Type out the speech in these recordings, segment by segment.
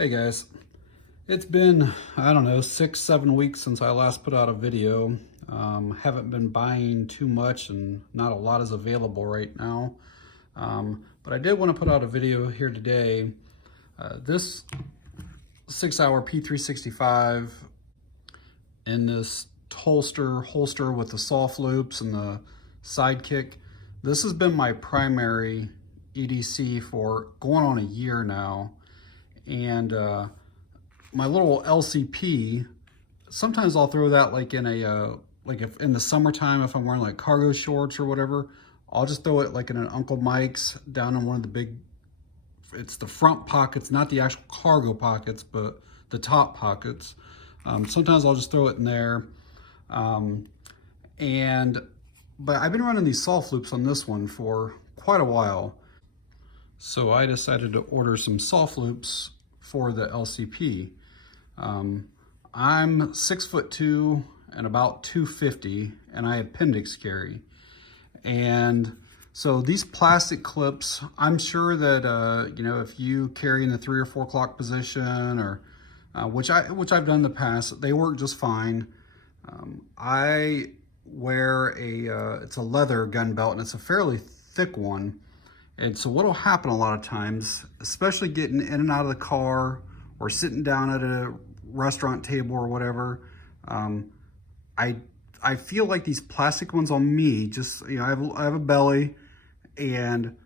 Hey guys, it's been, I don't know, 6, 7 weeks since I last put out a video. Haven't been buying too much and not a lot is available right now. But I did want to put out a video here today. This 6-hour P365 in this holster with the soft loops and the Sidekick. This has been my primary EDC for going on a year now. And my little LCP, sometimes I'll throw that like in a, like if in the summertime, if I'm wearing like cargo shorts or whatever, I'll just throw it like in an Uncle Mike's down in one of the big, it's the front pockets, not the actual cargo pockets, but the top pockets. Sometimes I'll just throw it in there. But I've been running these soft loops on this one for quite a while. So I decided to order some soft loops for the LCP. I'm 6'2" and about 250, and I appendix carry. And so these plastic clips, I'm sure that, you know, if you carry in the 3 or 4 o'clock position, or which I've done in the past, they work just fine. I wear it's a leather gun belt, and it's a fairly thick one. And so what'll happen a lot of times, especially getting in and out of the car or sitting down at a restaurant table or whatever, I feel like these plastic ones on me, just, you know, I have a belly, and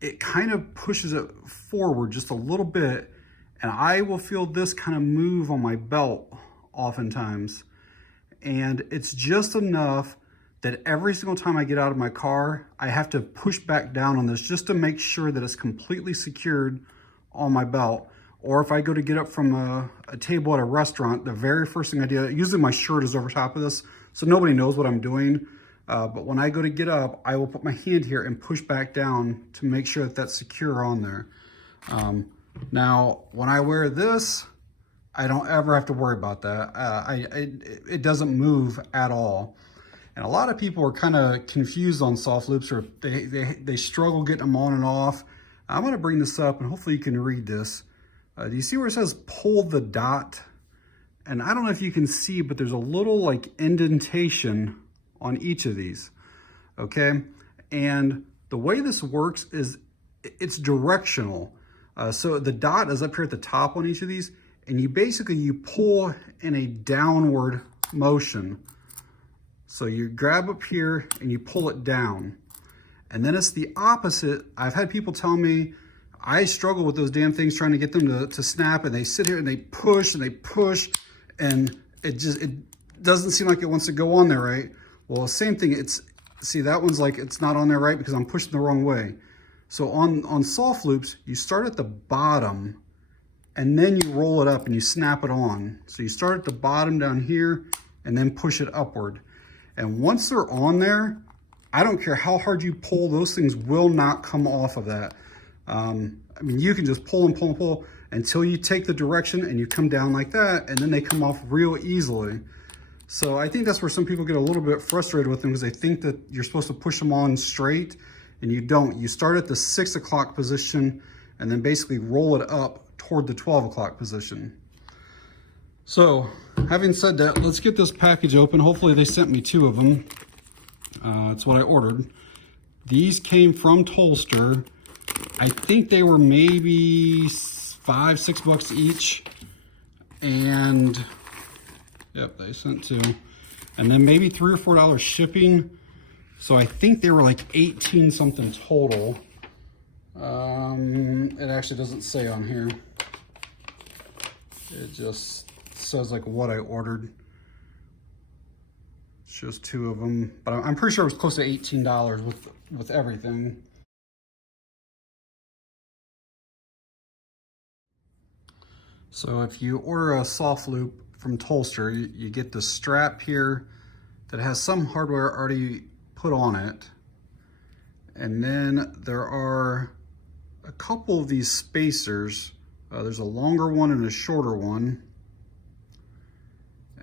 it kind of pushes it forward just a little bit, and I will feel this kind of move on my belt oftentimes. And it's just enough that every single time I get out of my car, I have to push back down on this just to make sure that it's completely secured on my belt. Or if I go to get up from a table at a restaurant, the very first thing I do, usually my shirt is over top of this, so nobody knows what I'm doing. But when I go to get up, I will put my hand here and push back down to make sure that that's secure on there. Now, when I wear this, I don't ever have to worry about that. It doesn't move at all. And a lot of people are kind of confused on soft loops, or they struggle getting them on and off. I'm going to bring this up and hopefully you can read this. Do you see where it says pull the dot? And I don't know if you can see, but there's a little like indentation on each of these, okay? And the way this works is it's directional. So the dot is up here at the top on each of these, and you pull in a downward motion. So you grab up here and you pull it down. And then it's the opposite. I've had people tell me, I struggle with those damn things trying to get them to snap, and they sit here and they push, and it doesn't seem like it wants to go on there, right? Well, same thing, see that one's like, it's not on there right because I'm pushing the wrong way. So on soft loops, you start at the bottom and then you roll it up and you snap it on. So you start at the bottom down here and then push it upward. And once they're on there, I don't care how hard you pull, those things will not come off of that. I mean, you can just pull and pull and pull until you take the direction and you come down like that, and then they come off real easily. So I think that's where some people get a little bit frustrated with them, because they think that you're supposed to push them on straight, and you don't. You start at the 6 o'clock position and then basically roll it up toward the 12 o'clock position. So having said that, let's get this package open. Hopefully they sent me 2 of them. It's what I ordered. These came from Tolster. I think they were maybe $5-6 each. And yep, they sent 2. And then maybe $3 or $4 shipping. So I think they were like 18 something total. It actually doesn't say on here. It just says like what I ordered. It's just 2 of them, but I'm pretty sure it was close to $18 with everything. So if you order a soft loop from Tolster, you get the strap here that has some hardware already put on it. And then there are a couple of these spacers. There's a longer one and a shorter one.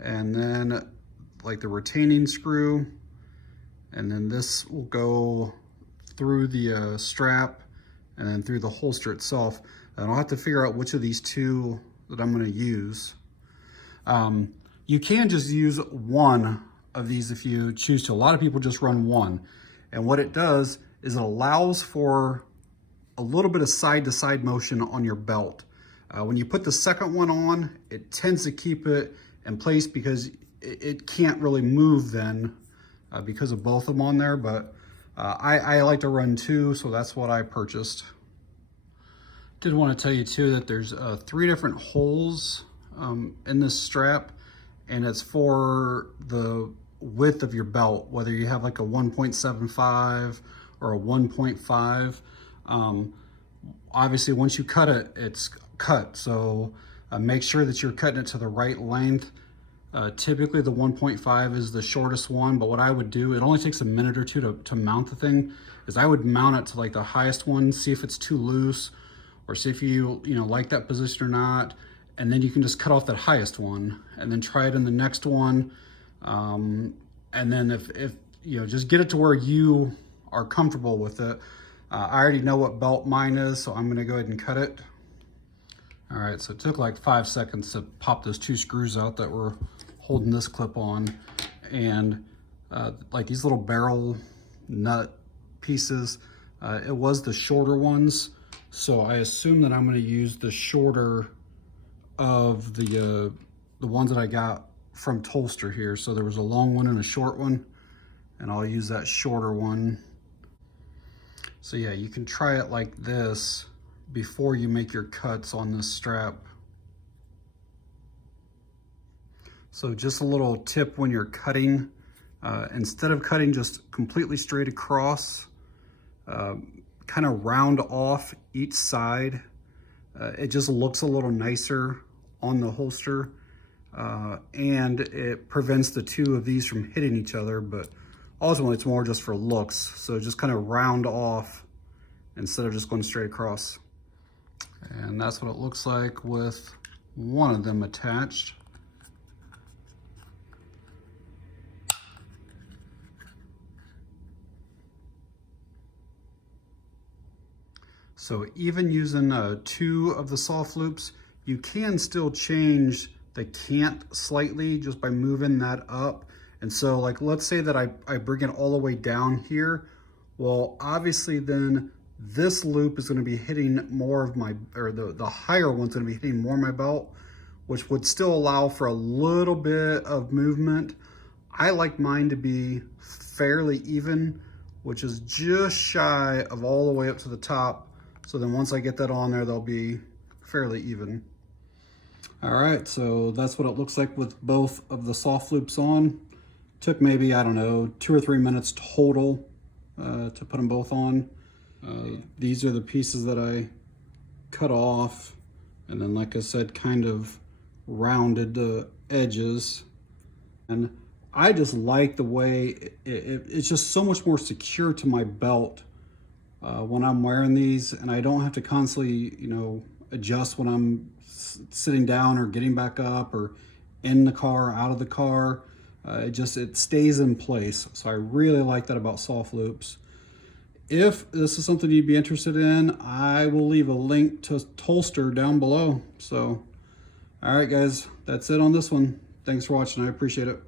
And then like the retaining screw. And then this will go through the strap and then through the holster itself. And I'll have to figure out which of these two that I'm going to use. You can just use one of these if you choose to. A lot of people just run one. And what it does is it allows for a little bit of side-to-side motion on your belt. When you put the second one on, it tends to keep it in place because it can't really move then because of both of them on there. But I like to run two, so that's what I purchased. Did want to tell you too that there's 3 different holes in this strap, and it's for the width of your belt, whether you have like a 1.75 or a 1.5. Obviously once you cut it, it's cut, so make sure that you're cutting it to the right length. Typically the 1.5 is the shortest one, but what I would do, it only takes a minute or two to mount the thing, is I would mount it to like the highest one, see if it's too loose, or see if you like that position or not, and then you can just cut off that highest one and then try it in the next one. And then if just get it to where you are comfortable with it. I already know what belt mine is, so I'm gonna go ahead and cut it. All right, so it took like 5 seconds to pop those 2 screws out that were holding this clip on. And like these little barrel nut pieces, it was the shorter ones. So I assume that I'm gonna use the shorter of the ones that I got from Tolster here. So there was a long one and a short one, and I'll use that shorter one. So yeah, you can try it like this before you make your cuts on this strap. So just a little tip when you're cutting, instead of cutting just completely straight across, kind of round off each side. It just looks a little nicer on the holster, and it prevents the 2 of these from hitting each other, but ultimately it's more just for looks. So just kind of round off instead of just going straight across. And that's what it looks like with one of them attached. So even using 2 of the soft loops, you can still change the cant slightly just by moving that up. And so like, let's say that I bring it all the way down here. Well, obviously then this loop is gonna be hitting more of my, or the higher one's gonna be hitting more of my belt, which would still allow for a little bit of movement. I like mine to be fairly even, which is just shy of all the way up to the top. So then once I get that on there, they'll be fairly even. All right, so that's what it looks like with both of the soft loops on. Took maybe, I don't know, 2 or 3 minutes total to put them both on. These are the pieces that I cut off, and then like I said, kind of rounded the edges. And I just like the way it's just so much more secure to my belt when I'm wearing these, and I don't have to constantly, adjust when I'm sitting down or getting back up or in the car, out of the car. It stays in place. So I really like that about soft loops. If this is something you'd be interested in, I will leave a link to Tolster down below. So, all right guys, that's it on this one. Thanks for watching, I appreciate it.